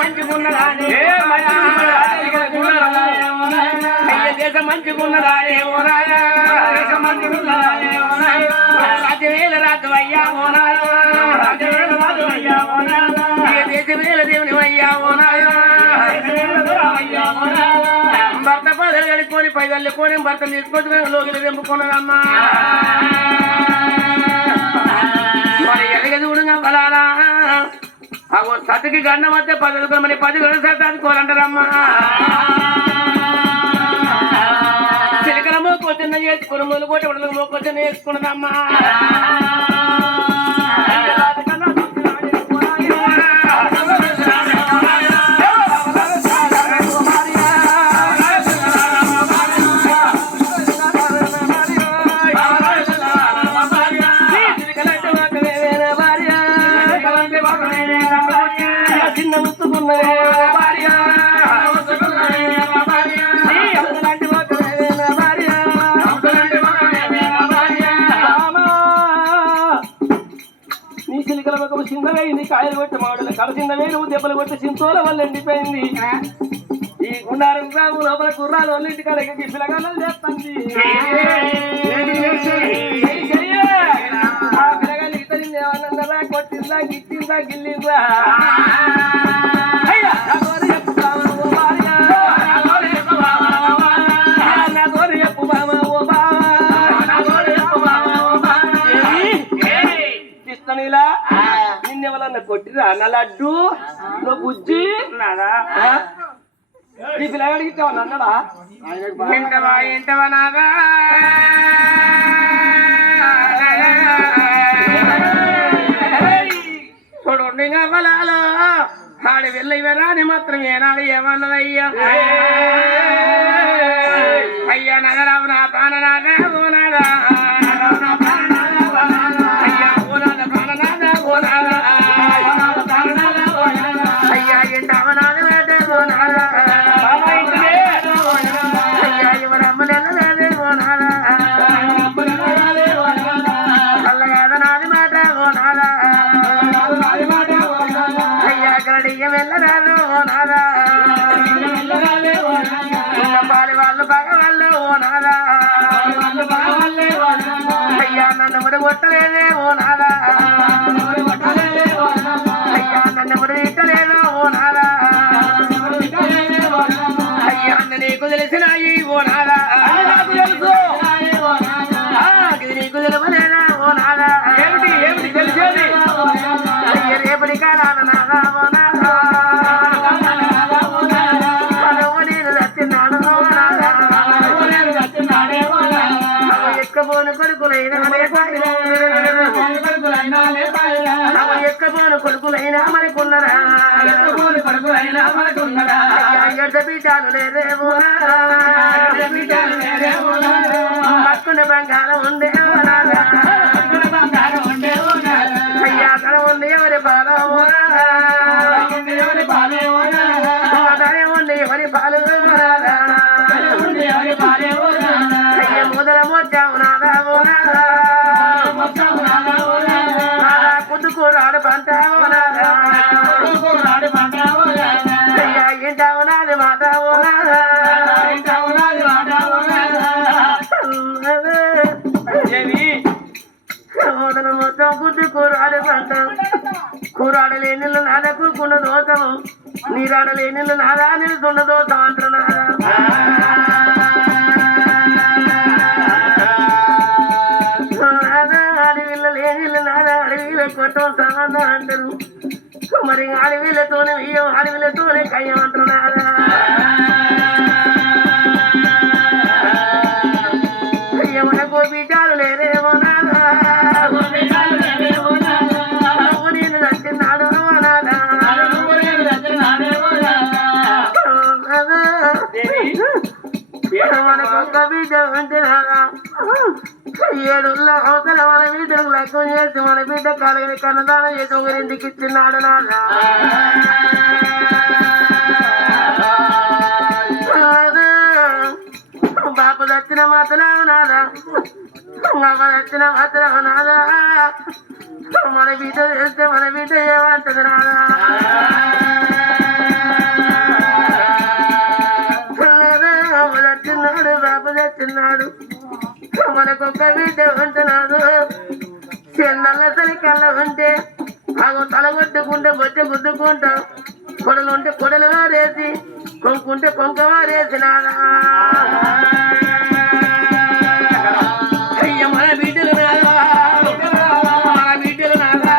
మంచిగున్నదా దేశం మంచిగున్నదా రాజవేల రాజు అయ్యా దేశవేల దేవుని అయ్యా భర్త పదలు కడుక్కొని పైదల్లుకొని భర్త తీసుకొచ్చుకొని లోకిలు తెంపుకున్నదమ్మా మరి ఎరగదూడుగా ఫలానా అగో సతికి గండ మధ్య 10 రూపాయలు మరి 10 గంటల సత్తా అనుకోవాలంటారమ్మా చిలకల మోకొచ్చిన చేసుకుని మొదలు కొట్టి ఉడలకు మోకొచ్చిన వేసుకున్నదమ్మా చిన్నవేయింది కాయలు కొట్టి మాడలు కడచిన్నవే నువ్వు దెబ్బలు కొట్టి సింతోల వల్ల ఎండిపోయింది ఈ గుండారం రాము లోపల కుర్రాలు వాళ్ళ ఇంటి కాడకి పిల్లగాళ్ళు చేస్తుంది ఆ పిల్లగాళ్ళు ఇతరింది ఏమన్నా కొట్టిందా గిట్టిందా గిల్లిందా నిన్నెవరన్నా కొట్టిరా నా లడ్డు నువ్వు బుజ్జి ఈ పిల్లగాడికి ఇచ్చావా అన్నాడా ఏంటవా నాగా చూడండి వలాలో ఆడి వెళ్ళివరా అని మాత్రం ఏనాడు ఏమన్నదయ్యా అయ్యా నగరావు నా ప్రాణనాథా ఓనాదా వెళ్ళరాదు ఓనాదా పాలి వాళ్ళు బాగా వాళ్ళు ఓనాదా అయ్యా నన్ను ముడి కొట్టలేదే ఓనాదా అయ్యా నన్ను ముడి ఇట్టలేదు ఓనాదా అయ్యా నీకు తెలిసినాయి ఓనాదా ఇది నీకు తెలియలేదా ఓనాదా ఏమిటి తెలిసేది అయ్య రేపటి కాలాన నాదా ఎక్కబోను కొడుకులైనా ఎక్కబోను కొడుకులైనా మనకున్నరా ఎడ్డ బీటాలు లేదేమో పక్కన బంగారం ఉండే అయ్యా తన ఉంది ఎవరి పాలు ఉంది ఎవరి పాలు అయ్య మొదల మోచావు నాదా కుదుకూరాడు పంట అయ్యా ఇంటావు నాది మాట మొత్తం కుదుకూరాడు పంట కూరాడలేని నాదా కూకున్న దోషము నీరాడలేని నాదా నిలుతున్న దోషం అంటున్నారా అడవిలో కొట్టం సంబంధం అంటారు మరి అడవిలతోనే ఇయ్యం అడవిలతోనే కయ్యం అంటున్నారా అయ్య మనకు బీటాలు లేరేమో నాదా నేను చచ్చినాడు నాదా మనకు ఒక్క బీజ అంటే నాదా 7 అవతల మన బిడ్డకు లగ్నం చేసి మన బిడ్డ కాలని కన్నదానం చేసి ఒకరింటికి ఇచ్చినాడు నాదా బాపు దచ్చిన మాత్రం నాదా దచ్చిన మాత్రం నాదా మన బిడ్డ చేస్తే మన బిడ్డ ఏమంటది నాదా ఒక్క బిడ్డ ఉంటున్నాడు చిన్నల్ల తల్లి కళ్ళ ఉంటే ఆగో తలగొట్టుకుంటే బొచ్చ గుద్దుకుంటాం కొడలు ఉంటే కొడలు వారేసి కొంకుంటే కొంక వారేసినాడా అయ్య మన బిడ్డలు నాదా మన బిడ్డలు నాదా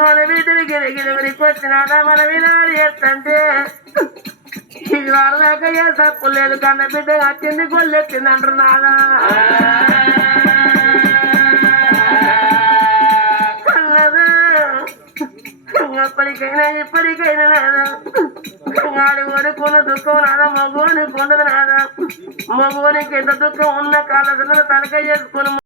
మన బిడ్డలు గిరిగిరికి వచ్చినాడా మన వినాడు ఎత్తంటే ఇది వారదాకా ఏ తప్పు లేదు కన్న బిడ్డ వచ్చింది గొల్లెత్తింది అంటున్నాడా అప్పటికైనా ఇప్పటికైనా నాదా వాడి వరకున్న దుఃఖం నాదా మగోనికి ఉండదు నాదా మగోనికి ఎంత దుఃఖం ఉన్న కాళ్ళ తలకాయ చేసుకుని